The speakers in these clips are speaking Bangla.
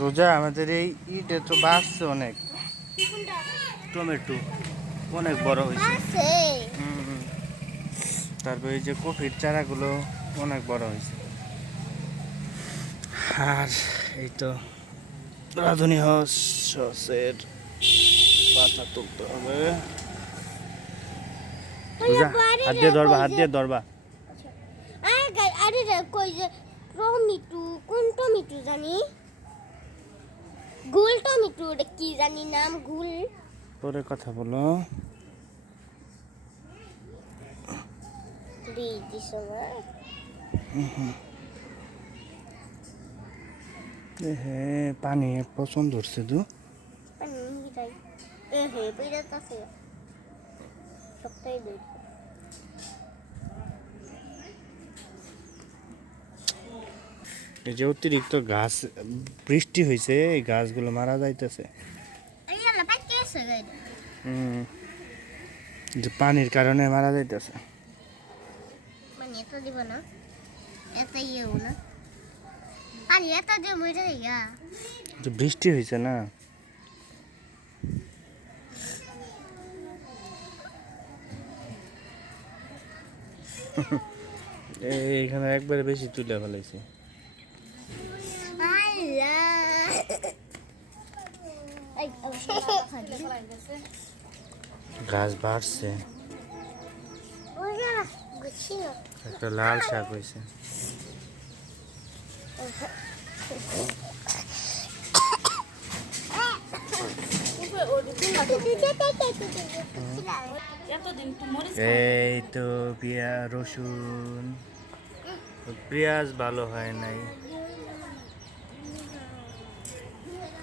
রোজা আমাদের এই ইটে তো বাড়ছে অনেক। টমেটো অনেক বড় হয়েছে। তারপরে এই যে কফির চারাগুলো অনেক বড় হয়েছে। আর এই তো রাঁধুনি সসের পাতা তুলতে হবে। হাত দিয়ে ধরবা, হাত দিয়ে ধরবা। টমেটো কোন টমেটো জানি, গুল টমেটো কি জানি নাম, গুল। পরে কথা বলো। হ্যাঁ পানি পছন্দ হচ্ছে তো। এই যে অতিরিক্ত গাছ বৃষ্টি হয়েছে, এই গাছগুলো মারা যাইতেছে। যে পানির কারণে মারা যাইতেছে। বৃষ্টি হয়েছে না, এইখানে একবারে বেশি তুলে ফেলাইছে। গাছ বাড়ছে, একটা লাল শাক হয়েছে। এই তো পেঁয়াজ রসুন, পেঁয়াজ ভালো হয় নাই,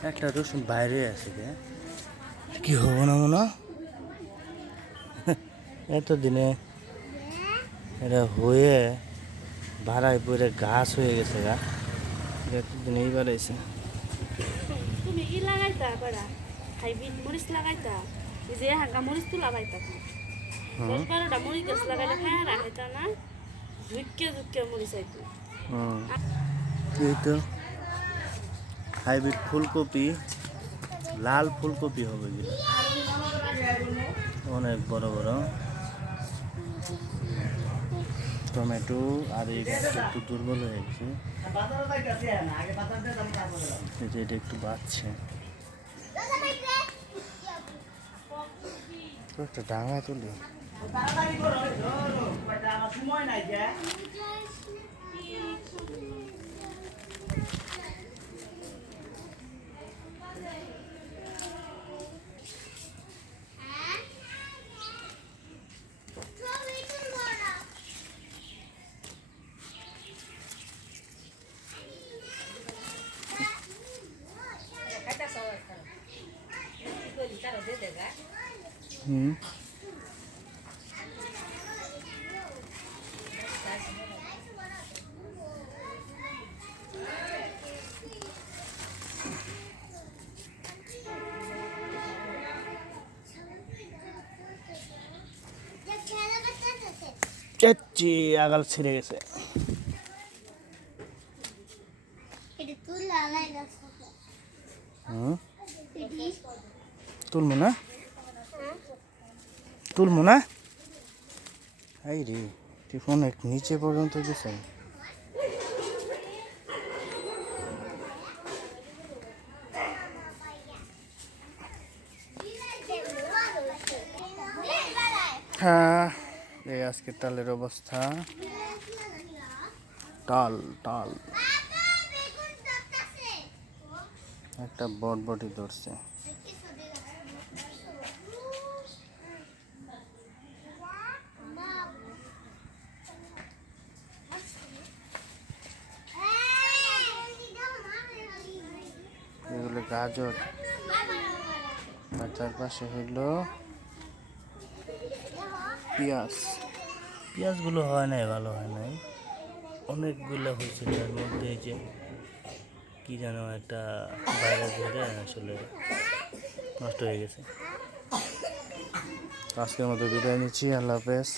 একটা রসুন বাইরে আছে কি হবো না মনে এতদিনে এটা হয়ে ভাড়ায় পরে গাছ হয়ে গেছে গা, এতদিন এইবার এসে। তুমি ই লাগাইতা পারা হাইব্রিড মরিচ লাগাইতা, যে হাগা মরিচ তো লাগাইতা, 10-12টা মরিচ গাছ লাগাইলে খায় রাখাইতা না, ঝুঁকে ঝুঁকে মরিচ আইতো। এই তো হাইব্রিড ফুলকপি, লাল ফুলকপি হবে অনেক বড় বড়। টমেটো আর এই গাছটা একটু দুর্বল হয়ে গেছে, এটা একটু বাড়ছে। একটা ডাঙা তুলি চেচ্ছি আগাল ছিঁড়ে গেছে। তুলবো না, তুলবো না, এই রে টিফোন নিচে পর্যন্ত গেছে। হ্যাঁ এই আজকে টালের অবস্থা, টাল টাল একটা বটবটি ধরছে। এগুলো গাজর, আর চারপাশে হইল পেঁয়াজ। পেঁয়াজগুলো হয় নাই, ভালো হয় নাই, অনেকগুলো হয়েছিল এর মধ্যে। এই যে কি যেন একটা বাইরে ধরে আসলে নষ্ট হয়ে গেছে। আজকের মতো বিদায় নিচ্ছি, আল্লাহ হাফেজ।